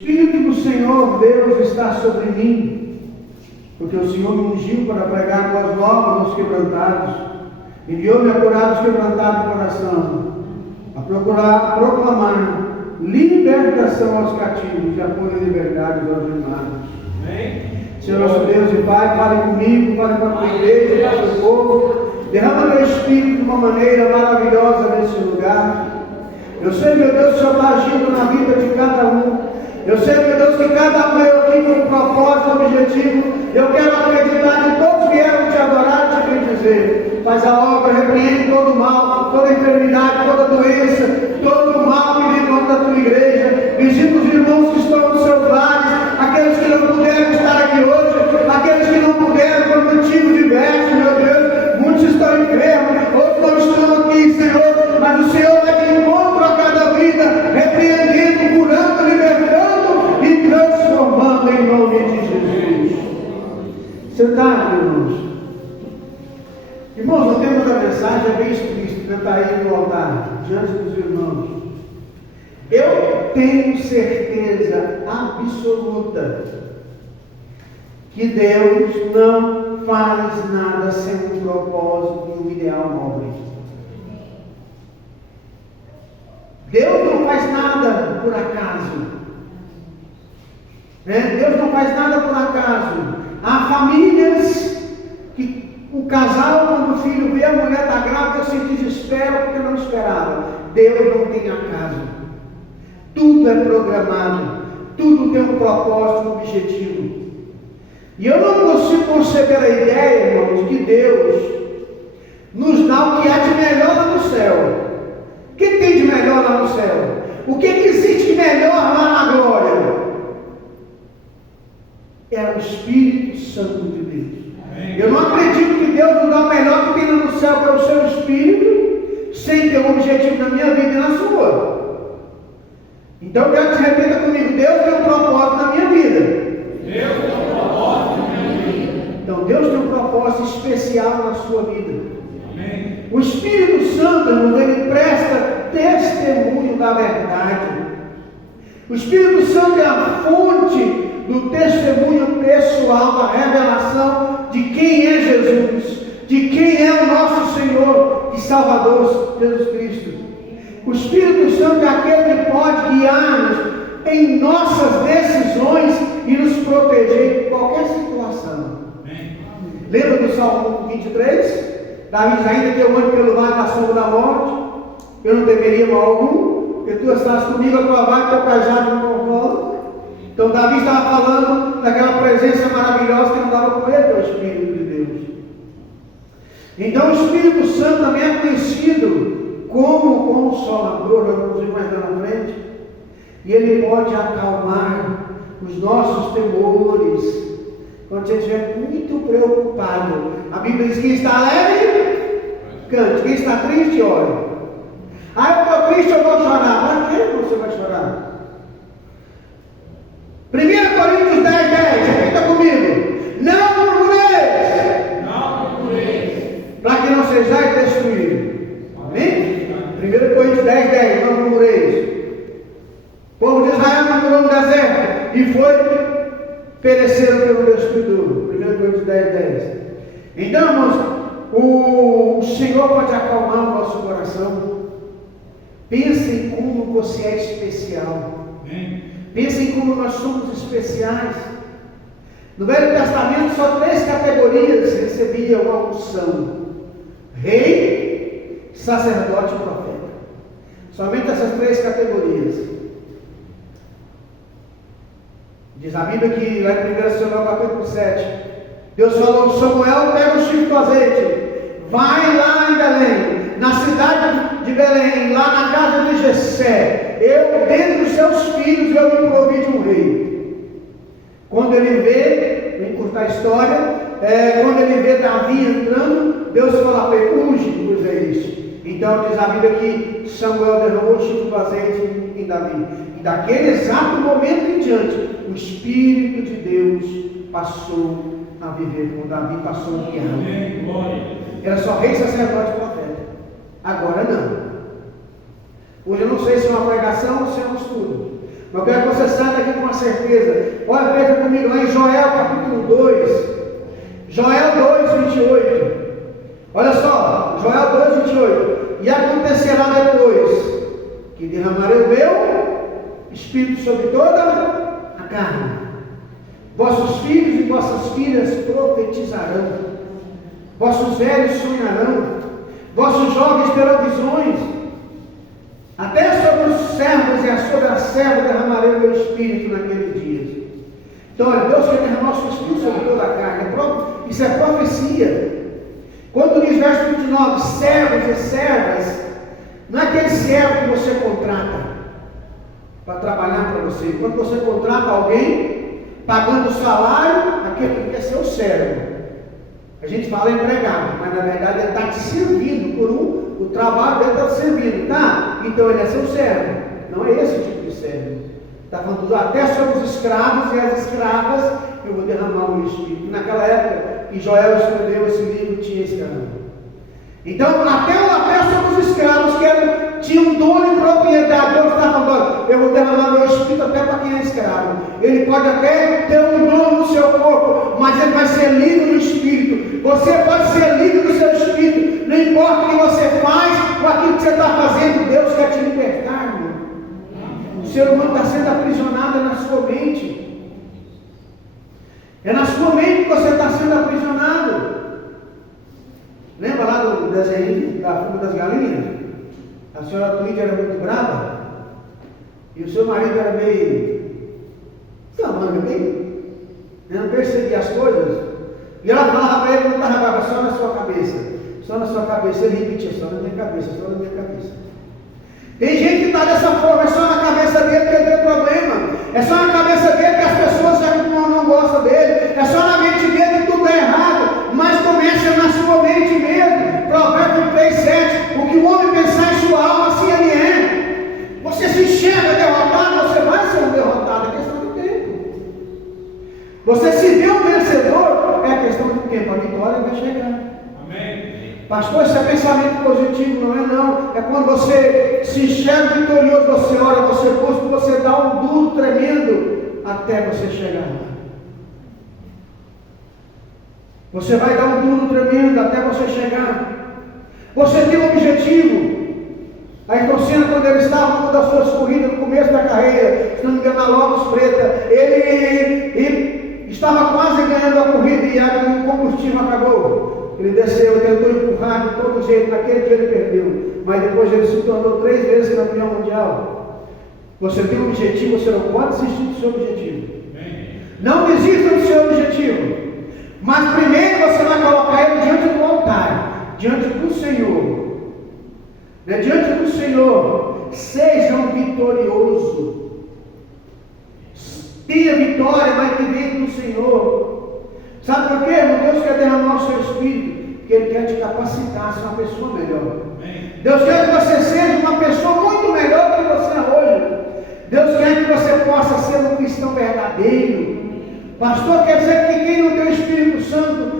O Espírito do Senhor Deus está sobre mim, porque o Senhor me ungiu para pregar boas novas aos quebrantados, enviou-me a curar os quebrantados de coração, a proclamar libertação aos cativos e a pôr em liberdade aos algemados. Senhor nosso Deus e Pai, fale comigo, fale com a tua igreja, com o teu povo, derrama teu Espírito de uma maneira maravilhosa nesse lugar. Eu sei, meu Deus, o Senhor está agindo na vida de cada um. Eu sei, meu Deus, que cada um veio aqui com um propósito, um objetivo. Eu quero acreditar que todos vieram te adorar e te bendizer. Faz a obra, repreende todo o mal, toda enfermidade, toda doença, todo o mal que vem contra a tua igreja. Visita os irmãos que estão nos seus lares, aqueles que não puderam estar aqui hoje, aqueles que não puderam por motivo diverso, meu Deus. Muitos estão enfermos, outros não estão aqui, Senhor, mas o Senhor vai de encontro a cada vida, repreendendo, curando, libertando e transformando em nome de Jesus. Sentado, irmãos. Irmãos, o tema da mensagem é bem explícito. Cantarei no altar, diante dos irmãos. Eu tenho certeza absoluta que Deus não faz nada sem um propósito e um ideal nobre. Deus não faz nada por acaso. Deus não faz nada por acaso. Há famílias que o casal, quando o filho vê a mulher está grávida, se desespera porque não esperava. Deus não tem acaso. Tudo é programado. Tudo tem um propósito, um objetivo. E eu não consigo conceber a ideia, irmãos, que Deus nos dá o que há de melhor lá no céu. O que tem de melhor lá no céu? O que existe de melhor lá na glória? É o Espírito Santo de Deus. Amém. Eu não acredito que Deus nos dá o melhor que tem lá no céu pelo seu Espírito, sem ter um objetivo na minha vida e na sua. Então eu quero que você repita comigo: Deus tem um propósito na minha vida. Deus tem um propósito na minha vida. Então Deus tem um propósito especial na sua vida. Amém. O Espírito Santo, irmão, ele presta testemunho da verdade. O Espírito Santo é a fonte do testemunho pessoal, da revelação de quem é Jesus, de quem é o nosso Senhor e Salvador Jesus Cristo. O Espírito Santo é aquele que pode guiar-nos em nossas decisões e nos proteger de qualquer situação. Amém. Lembra do Salmo 23? Davi diz: ainda que eu ande pelo vale da sombra da morte, eu não temeria mal algum, porque tu estás comigo, a tua vara e teu cajado me consolam. Então Davi estava falando daquela presença maravilhosa que andava com ele, que é o Espírito de Deus. Então o Espírito Santo também é conhecido como Consolador, nós vamos ver mais lá na frente. E ele pode acalmar os nossos temores quando você estiver muito preocupado. A Bíblia diz: quem está alegre, cante; quem está triste, ore. Eu estou triste, eu vou chorar. Para que você vai chorar? 1 Coríntios 10:10, repita comigo: não murmureis. Não murmureis, para que não sejais destruídos. Amém? 1 Coríntios 10:10, não murmureis. O povo de Israel murmurou no deserto e foi pereceram pelo destruidor. 1 Coríntios 10:10. Então, irmãos, o Senhor pode acalmar o nosso coração. Pense em como você é especial. Amém. Pense em como nós somos especiais. No Velho Testamento, só 3 categorias recebiam a unção: rei, sacerdote e profeta. Somente essas 3 categorias. Diz a Bíblia que lá em 1 Samuel capítulo 7, Deus falou: Samuel, pega o chifre do azeite, vai lá em Belém, na cidade de Belém, lá na casa de Jessé. Eu, dentre os seus filhos, eu me provi de um rei. Quando ele vê, vou encurtar a história, quando ele vê Davi entrando, Deus fala para ele: unge, pois é isso. Então diz a Bíblia que Samuel derramou o chifre do azeite em Davi. E daquele exato momento em diante, o Espírito de Deus passou a viver com Davi, passou a guiar. Era só rei, sacerdote e profeta. Agora não. Hoje eu não sei se é uma pregação ou se é um estudo. Mas eu quero que você saia daqui com uma certeza. Olha, veja comigo lá em Joel capítulo 2. Joel 2, 28. Olha só, Joel 2, 28. E acontecerá depois que derramarei o meu Espírito sobre toda a carne. Vossos filhos e vossas filhas profetizarão. Vossos velhos sonharão. Vossos jovens terão visões. Até sobre os servos e sobre a serva derramarei o meu Espírito naqueles dias. Então, olha, Deus quer derramar o seu Espírito sobre toda a carne. Isso é profecia. Quando diz verso 29, servos e servas, não é aquele servo que você contrata para trabalhar para você. Quando você contrata alguém, pagando o salário, aquele que é seu servo. A gente fala empregado, mas na verdade ele está te servindo por o trabalho dele está te servindo, tá? Então ele é seu servo. Não é esse tipo de servo. Está falando até sobre os escravos e as escravas, eu vou derramar o meu Espírito. Naquela época que Joel escreveu esse livro, tinha escravo. Então, até sobre os escravos que tinham dono e propriedade, Deus está falando, eu vou derramar meu Espírito até para quem é escravo. Ele pode até ter um dono no seu corpo, mas ele vai ser livre no Espírito. Você pode ser livre no seu Espírito, não importa o que você faz ou aquilo que você está fazendo, Deus quer te libertar, irmão. O ser humano está sendo aprisionado na sua mente. É na sua mente que você está sendo aprisionado. Lembra lá do desenho da fuga das galinhas? A senhora Twid era muito brava e o seu marido era meio tamanho, não percebia as coisas. E ela falava para ele que não estava brava, só na sua cabeça. Só na sua cabeça. Ele repetia, só na minha cabeça, só na minha cabeça. Tem gente que está dessa forma, é só na cabeça dele que ele tem problema. É só na cabeça dele que as pessoas já não gostam dele. É só na mente dele que tudo é errado. Mas começa na sua mente mesmo. Provérbios 3:7. O que o homem pensar em sua alma, assim ele é. Você se enxerga derrotado, você vai ser um derrotado. É questão do tempo. Você se vê um vencedor, é questão do tempo. A vitória vai chegar. Amém. Pastor, isso é pensamento positivo, não é não. É quando você se enxerga vitorioso, você ora, você busca, você dá um duro tremendo até você chegar lá. Você vai dar um duro tremendo até você chegar. Você tem um objetivo. Ayrton Senna, quando ele estava numa das suas corridas, no começo da carreira, se não me engano, na Lopes Preta, ele estava quase ganhando a corrida e o combustível acabou. Ele desceu, tentou empurrar de todo jeito, naquele dia ele perdeu. Mas depois ele se tornou 3 vezes campeão mundial. Você tem um objetivo, você não pode desistir do seu objetivo. Não desista do seu objetivo. Mas primeiro você vai colocar ele diante do altar, diante do Senhor. Diante do Senhor. Seja um vitorioso. Tenha vitória, mas que vem do Senhor. Sabe por quê, irmão? Deus quer derramar o seu Espírito, porque Ele quer te capacitar a ser uma pessoa melhor. Deus quer que você seja uma pessoa muito melhor do que você é hoje. Deus quer que você possa ser um cristão verdadeiro. Pastor, quer dizer que quem não tem o Espírito Santo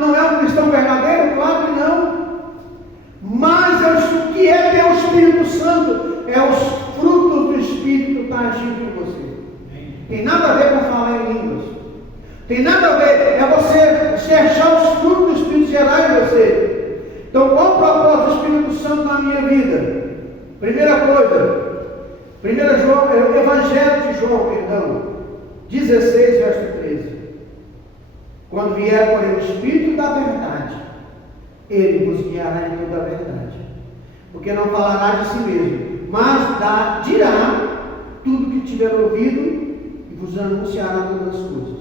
não é um cristão verdadeiro? Claro que não. Mas o que é ter o Espírito Santo? É os frutos do Espírito que está agindo em você. Tem nada a ver com falar em línguas. Tem nada a ver, é você achar os frutos do Espírito gerar em você. Então, qual o propósito do Espírito Santo na minha vida? Primeira coisa, Evangelho de João, 16, verso 13. Quando vier, porém, o Espírito da verdade, Ele vos guiará em toda a verdade. Porque não falará de si mesmo, mas dirá tudo que tiver ouvido e vos anunciará todas as coisas.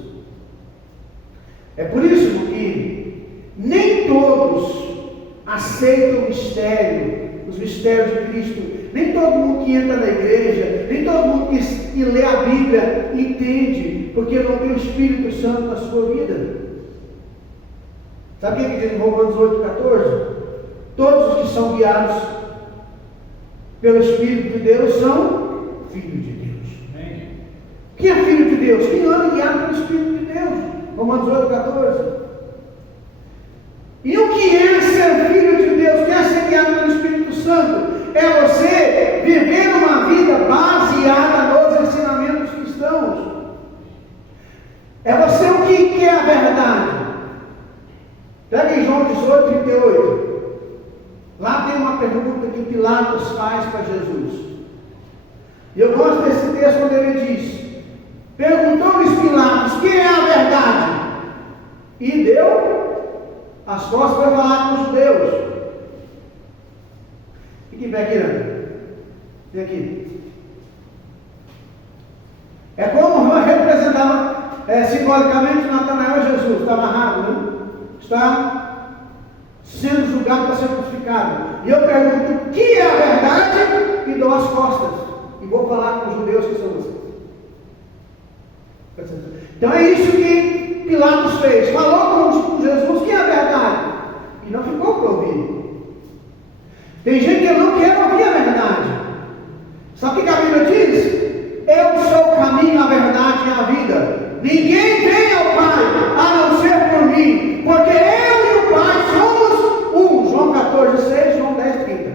É por isso que nem todos aceitam os mistérios de Cristo. Nem todo mundo que entra na igreja, nem todo mundo que lê a Bíblia entende, porque não tem o Espírito Santo na sua vida. Sabe o que diz em Romanos 8,14? Todos os que são guiados pelo Espírito de Deus são filhos de Deus. Quem é filho de Deus? Quem anda guiado pelo Espírito de Deus? Romanos 8,14. E o que é ser filho de Deus? Quem é ser guiado pelo Espírito Santo? é você viver uma vida baseada nos ensinamentos cristãos. É você o que é a verdade. Pega em João 18:38. Lá tem uma pergunta que Pilatos faz para Jesus. E eu gosto desse texto quando ele diz: perguntou-lhes Pilatos, quem é a verdade? E deu as costas para falar com os judeus. Fique bem aqui, né? Vem aqui. É como representava simbolicamente Natanael Jesus. Está amarrado, né? Está sendo julgado para ser crucificado. E eu pergunto, que é a verdade? E dou as costas. E vou falar com os judeus que são vocês. Então é isso que Pilatos fez. Falou com Jesus que é a verdade. E não ficou para ouvir. Tem gente que não quer ouvir a verdade. Sabe o que a Bíblia diz? Eu sou o caminho, a verdade e a vida. Ninguém vem ao Pai a não ser por mim. Porque eu e o Pai somos um. João 14:6, João 10:30.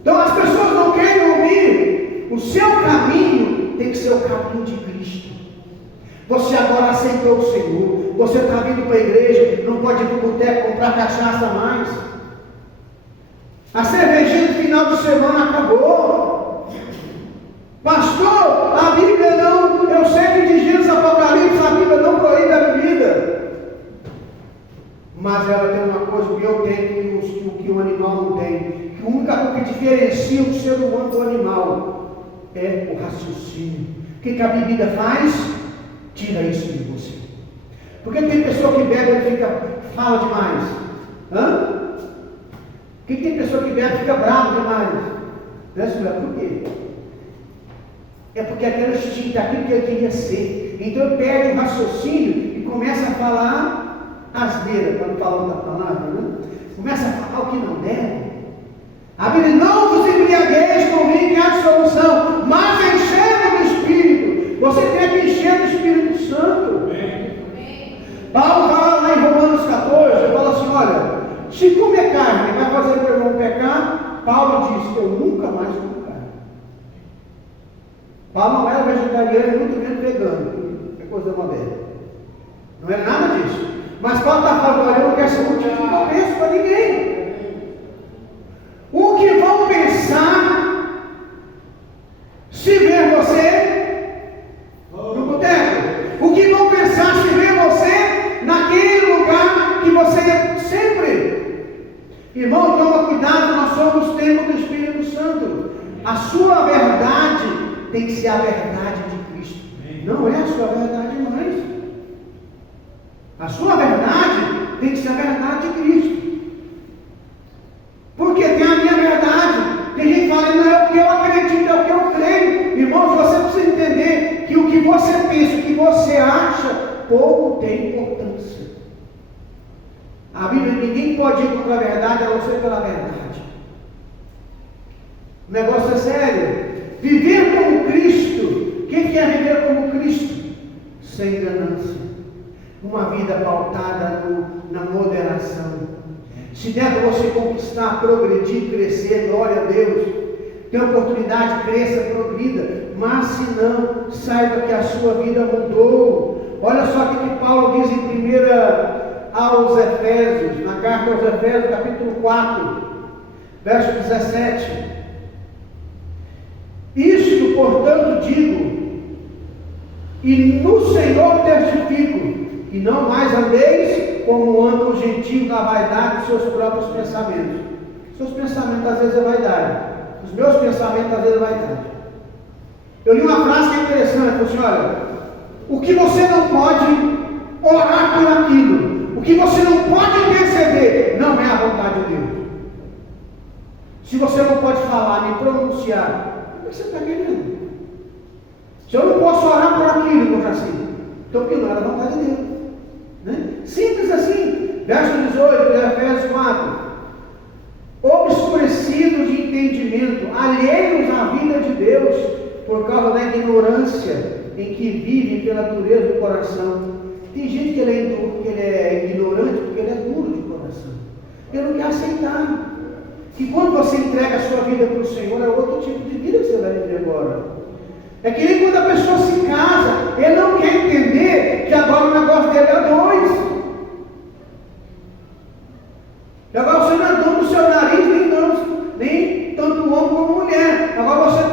Então as pessoas não querem ouvir. O seu caminho tem que ser o caminho de Cristo. Você agora aceitou o Senhor. Você está vindo para a igreja. Não pode ir para o boteco comprar cachaça mais. A cervejinha do final de semana acabou. Pastor, a Bíblia não. Eu sei que de Gênesis Apocalipse a Bíblia não proíbe a bebida. Mas ela tem uma coisa que eu tenho que o animal não tem. Que a única coisa que diferencia o ser humano do animal é o raciocínio. O que a bebida faz? Tira isso de você. Porque tem pessoa que bebe e fala demais. Por que tem pessoa que bebe e fica bravo demais? Por quê? É porque aquele instinto, aquilo que ele queria ser. Então ele perde o raciocínio e começa a falar asneira, para não falar outra palavra, né? Começa a falar o que não deve. A Bíblia: não vos embriagueis com vinho, que há dissolução, mas enchei-vos do Espírito. Você tem que encher do Espírito Santo. Paulo fala lá em Romanos 14, ele fala assim: olha, se comer carne vai fazer o meu irmão pecar, Paulo diz: eu nunca mais como carne. Paulo não era vegetariano, muito menos vegano, é coisa moderna. Não é nada disso. Mas Paulo está falando: olha, eu não quero ser motivo de não penso para ninguém. O que vão pensar se ver você no boteco? O que vão pensar se ver você naquele lugar que você ia sempre? Irmão, toma cuidado, nós somos templo do Espírito Santo. A sua verdade tem que ser a verdade de Cristo. Não é a sua verdade mais. A sua verdade tem que ser a verdade de Cristo. Porque tem a minha verdade. Tem gente que fala: não é o que eu acredito, é o que eu creio. Irmãos, você precisa entender que o que você pensa, o que você acha, pouco tem importância. A Bíblia: ninguém pode ir contra a verdade a não ser pela verdade. O negócio é sério. Viver como Cristo. O que é viver como Cristo? Sem ganância. Uma vida pautada na moderação. Se der para você conquistar, progredir, crescer, glória a Deus. Tem oportunidade, cresça, progrida. Mas se não, saiba que a sua vida mudou. Olha só o que Paulo diz em 1 aos Efésios, na carta aos Efésios, capítulo 4, verso 17. Isto, portanto, digo, e no Senhor testifico, e não mais andeis como andam os gentios na vaidade dos seus próprios pensamentos. Seus pensamentos às vezes é vaidade. Os meus pensamentos às vezes é vaidade. Eu li uma frase que é interessante, falou assim: olha, o que você não pode orar por aquilo, o que você não pode interceder, não é a vontade de Deus. Se você não pode falar nem pronunciar, o que você está querendo? Se eu não posso orar por aquilo, irmão Jacinto, então que não era a vontade de Deus. Né? Simples assim. Verso 18 de Efésios 4: obscurecidos de entendimento, alheios à vida de Deus, por causa da ignorância em que vivem pela dureza do coração. Tem gente que ele é ignorante porque ele é duro de coração. Ele não quer aceitar que quando você entrega a sua vida para o Senhor, é outro tipo de vida que você vai viver agora. É que nem quando a pessoa se casa, ele não quer entender que agora o negócio dele é dois. E agora você não é dono do seu nariz, nem tanto homem como mulher. Agora você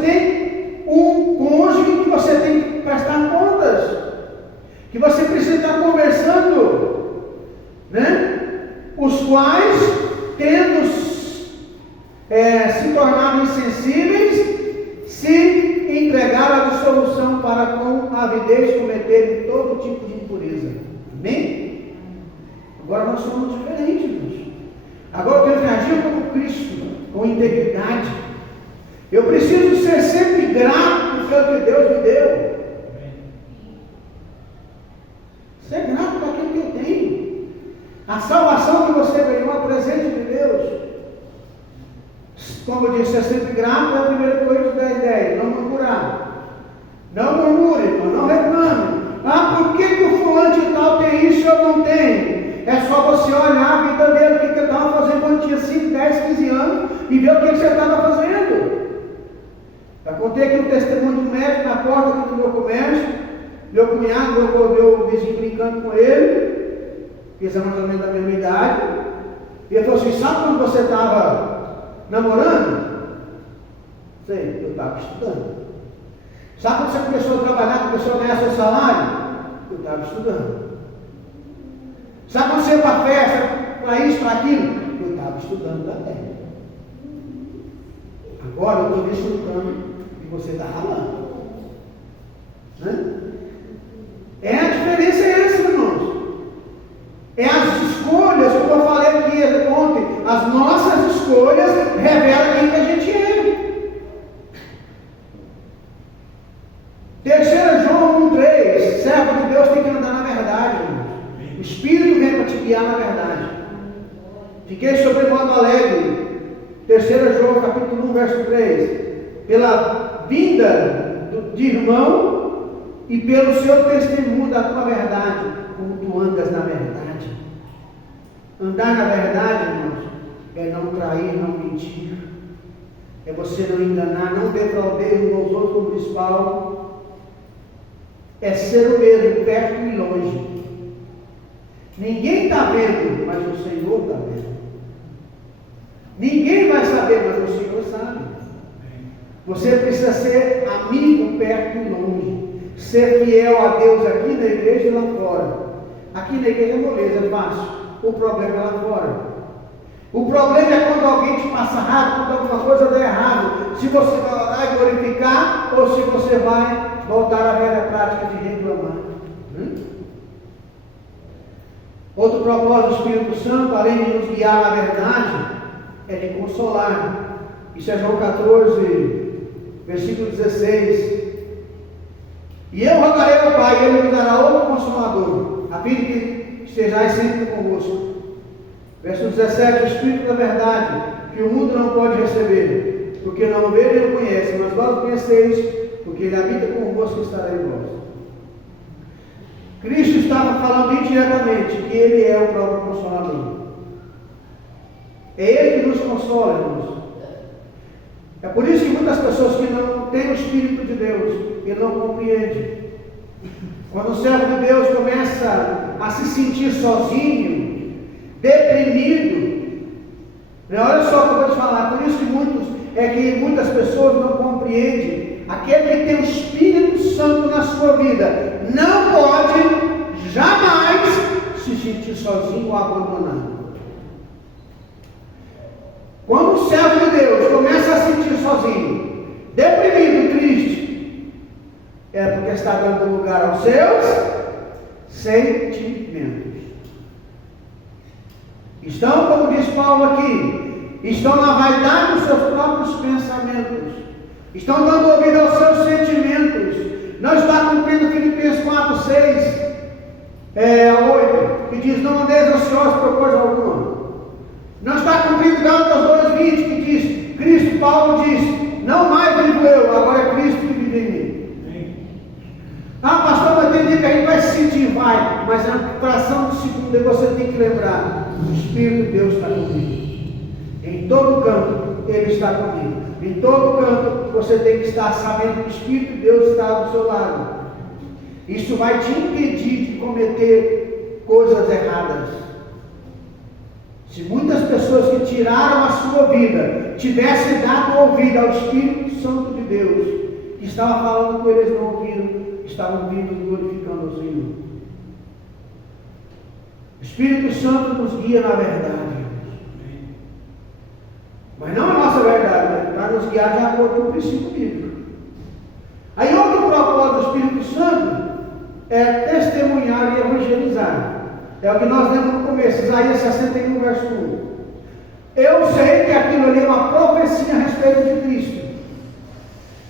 tem um cônjuge que você tem que prestar contas, que você precisa estar conversando, né? Os quais, tendo se tornado insensíveis, se entregaram à dissolução para com avidez cometerem todo tipo de impureza. Amém? Agora nós somos diferentes, irmãos. Agora eu tenho que agir como Cristo, com integridade. Eu preciso ser sempre grato pelo que Deus me deu. Ser grato por aquilo que eu tenho. A salvação que você ganhou é um presente de Deus. Como eu disse, ser sempre grato é a primeira coisa da ideia. Não murmurar. Não murmure, irmão, não reclame. Ah, por que o fulano de tal tem isso e eu não tenho? É só você olhar a vida dele, o que ele estava fazendo quando tinha 5, 10, 15 anos e ver o que você estava fazendo. Eu contei aqui um testemunho do médico na porta aqui do meu comércio, meu cunhado, meu vizinho brincando com ele, que é mais ou menos da mesma idade, e ele falou assim: sabe quando você estava namorando? Sei, eu estava estudando. Sabe quando você começou a trabalhar, começou a ganhar seu salário? Eu estava estudando. Sabe quando você ia para a festa, para isso, para aquilo? Eu estava estudando também. Agora eu estou desfrutando e você está ralando. Né? A diferença é essa, irmãos. É as escolhas, como eu falei aqui ontem, as nossas escolhas revelam quem que a gente é. 3 João 1,3, servo de Deus tem que andar na verdade, irmãos. O Espírito vem para te guiar na verdade. Fiquei sobremodo alegre. 3 João capítulo 1, verso 3. Pela vinda de irmão e pelo seu testemunho da tua verdade, como tu andas na verdade. Andar na verdade, irmãos, é não trair, não mentir. É você não enganar, não defraudar uns aos outros, como diz Paulo. É ser o mesmo, perto e longe. Ninguém está vendo, mas o Senhor está vendo. Ninguém vai saber, mas o Senhor sabe. Você precisa ser amigo perto e longe. Ser fiel a Deus aqui na igreja e lá fora. Aqui na igreja é moleza, é fácil. O problema é lá fora. O problema é quando alguém te passa rápido, quando alguma coisa dá errado. Se você vai orar e glorificar, ou se você vai voltar à velha prática de reclamar. Outro propósito do Espírito Santo, além de nos guiar na verdade, é de consolar. Isso é João 14, versículo 16. E eu rogarei ao Pai, e Ele nos dará outro Consolador, a fim de que estejais sempre convosco. Verso 17, o Espírito da verdade, que o mundo não pode receber, porque não o vê nem o conhece, mas vós o conheceis, porque Ele habita convosco e estará em vós. Cristo estava falando indiretamente que Ele é o próprio Consolador. É Ele que nos consola, irmãos. É por isso que muitas pessoas que não têm o Espírito de Deus, ele não compreende. Quando o servo de Deus começa a se sentir sozinho, deprimido, olha só o que eu vou te falar, por isso que muitas pessoas não compreendem. Aquele que tem o Espírito Santo na sua vida não pode jamais se sentir sozinho ou abandonado. Quando o servo de Deus começa a se sentir sozinho, deprimido, triste, é porque está dando lugar aos seus sentimentos. Estão, como diz Paulo aqui, estão na vaidade dos seus próprios pensamentos. Estão dando ouvido aos seus sentimentos. Não está cumprindo Filipenses 4, 6 a 8, que diz: não andeis ansiosos por coisa alguma. Não está cumprindo Gálatas 2,20, que diz: Cristo, Paulo diz, não mais vivo eu, agora é Cristo que vive em mim. Ah, pastor, mas tem dia tempo que a gente vai se sentir, vai, mas na fração de segundo você tem que lembrar: o Espírito de Deus está comigo. Em todo canto, Ele está comigo. Em todo canto, você tem que estar sabendo que o Espírito de Deus está do seu lado. Isso vai te impedir de cometer coisas erradas. Se muitas pessoas que tiraram a sua vida tivessem dado ouvido ao Espírito Santo de Deus, que estava falando com eles, não ouviram, estavam ouvindo e glorificando o Senhor. O Espírito Santo nos guia na verdade. Mas não a nossa verdade, né? Para nos guiar de acordo com o princípio bíblico. Aí outro propósito do Espírito Santo é testemunhar e evangelizar. É o que nós lemos no começo, Isaías 61, verso 1. Eu sei que aquilo ali é uma profecia a respeito de Cristo.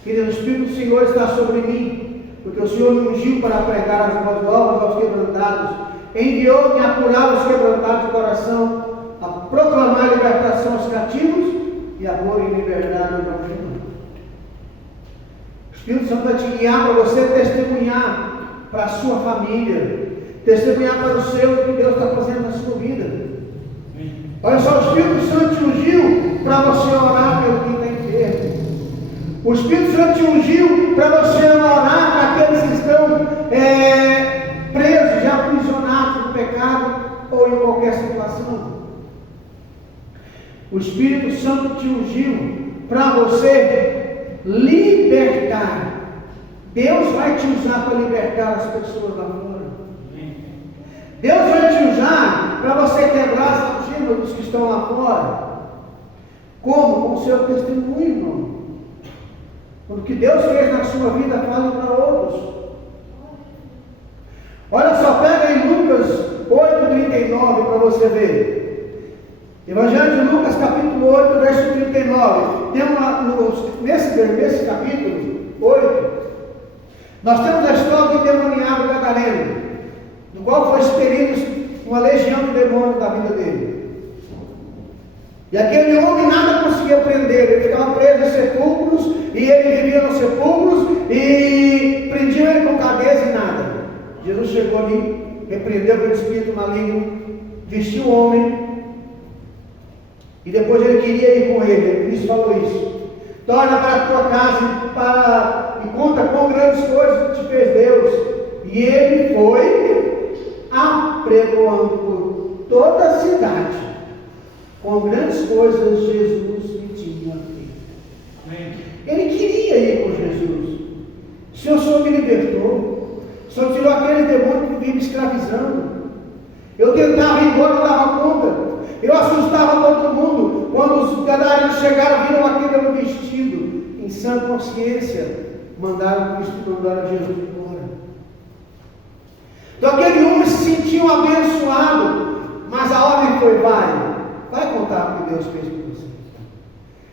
Querido, o Espírito do Senhor está sobre mim, porque o Senhor me ungiu para pregar as boas novas aos quebrantados, enviou-me a curar os quebrantados de coração, a proclamar a libertação aos cativos e a pôr em liberdade aos algemados. O Espírito Santo vai te guiar para você testemunhar para a sua família, testemunhar para o seu o que Deus está fazendo na sua vida. Olha só, o Espírito Santo te ungiu para você orar pelo que está enfermo. O Espírito Santo te ungiu para você orar para aqueles que estão presos, já aprisionados no pecado ou em qualquer situação. O Espírito Santo te ungiu para você libertar. Deus vai te usar para libertar as pessoas lá fora. Deus vai te usar para você quebrar as algemas dos que estão lá fora. Como? Com o seu testemunho, irmão. Quando o que Deus fez na sua vida, fale para outros. Olha só, pega aí Lucas 8:39 para você ver. Evangelho de Lucas, capítulo 8, verso 39. Tem nesse capítulo 8, nós temos a história do endemoniado gadareno, no qual foi expelido uma legião de demônios da vida dele. E aquele homem nada conseguia prender, ele ficava preso em sepulcros, e ele vivia nos sepulcros, e prendiam ele com cabeça e nada. Jesus chegou ali, repreendeu aquele espírito maligno, vestiu o homem, e depois ele queria ir com ele. Cristo falou isso: torna para a tua casa e conta quão grandes coisas te fez Deus. E ele foi apregoando por toda a cidade com grandes coisas Jesus lhe tinha feito. Ele queria ir com Jesus. O Senhor me libertou. O Senhor tirou aquele demônio que vinha me escravizando. Eu tentava ir embora, não dava conta. Eu assustava todo mundo. Quando os gadarenos chegaram, viram aquele no vestido, em sã consciência, mandaram Jesus embora. Então aquele homem se sentiu abençoado, mas a ordem foi: vai contar o que Deus fez por você.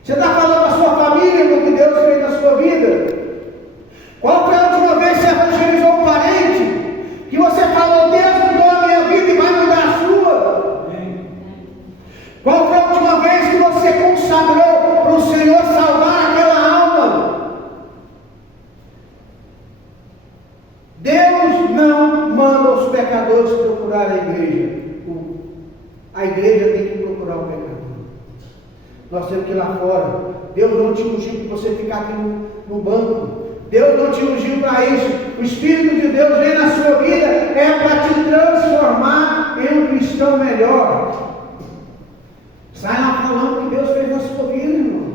Você está falando da sua família, do que Deus fez na sua vida? Qual foi a última vez que você evangelizou um parente, que você falou: Deus mudou a minha vida e vai mudar a sua? Qual foi a última vez que você consagrou para o Senhor salvar aquela alma? Deus não manda os pecadores procurar a igreja. A igreja tem que procurar o pecador. Nós temos que ir lá fora. Deus não te ungiu para você ficar aqui no banco. Deus não te ungiu para isso. O Espírito de Deus vem na sua vida para te transformar em um cristão melhor. Sai lá falando o que Deus fez na sua vida, irmão.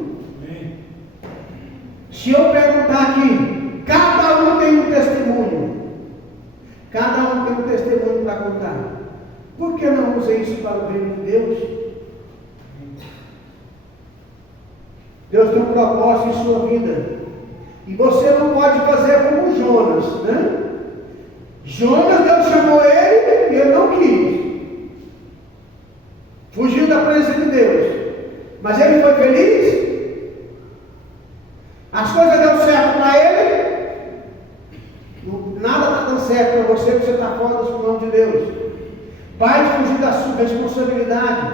Se eu perguntar aqui, cada um tem um testemunho. Cada um tem um testemunho para contar. Por que não usei isso para o reino de Deus? Deus tem um propósito em sua vida. E você não pode fazer como Jonas, né? Jonas, Deus chamou ele e ele não quis. Fugiu da presença de Deus. Mas ele foi feliz? As coisas deram certo para ele? Nada está dando certo para você, porque você está fora dos planos de Deus. Pare de fugir da sua responsabilidade.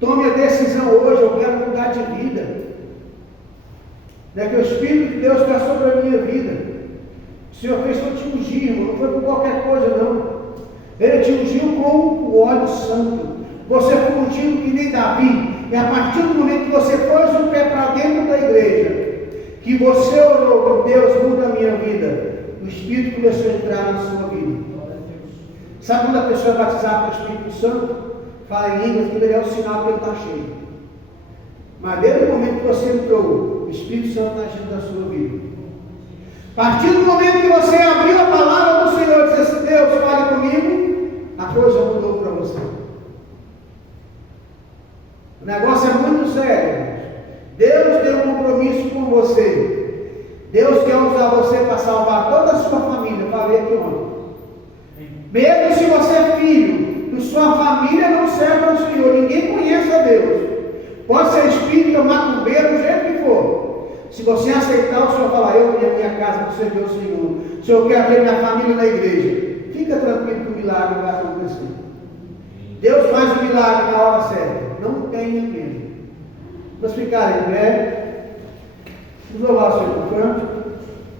Tome a decisão hoje: eu quero mudar de vida. Que o Espírito de Deus está sobre a minha vida. Senhor Cristo te ungiu, não foi por qualquer coisa, não. Ele te ungiu com o óleo santo. Você foi ungido que nem Davi. E a partir do momento que você pôs o pé para dentro da igreja, que você orou, Deus muda a minha vida, o Espírito começou a entrar na sua vida. Sabe quando a pessoa é batizada pelo Espírito Santo? Fala em línguas, que é o sinal que ele está cheio. Mas desde o momento que você entrou, o Espírito Santo está agindo na sua vida. A partir do momento que você abriu a palavra do Senhor e disse assim: Deus, fale comigo, a coisa mudou para você. O negócio é muito sério. Deus tem um compromisso com você. Deus quer usar você para salvar toda a sua família. Eu falei aqui ontem. Mesmo se você é filho, que sua família não serve ao Senhor, ninguém conhece a Deus. Pode ser espírita, macumbeiro, do jeito que for. Se você aceitar, o Senhor falar: eu e a minha casa vou servir ao Senhor. O Senhor quer ver minha família na igreja. Fica tranquilo que o milagre vai acontecer. Deus faz o milagre na hora certa. Não tenha medo. Vamos ficar em pé. Vamos louvar o Senhor por canto.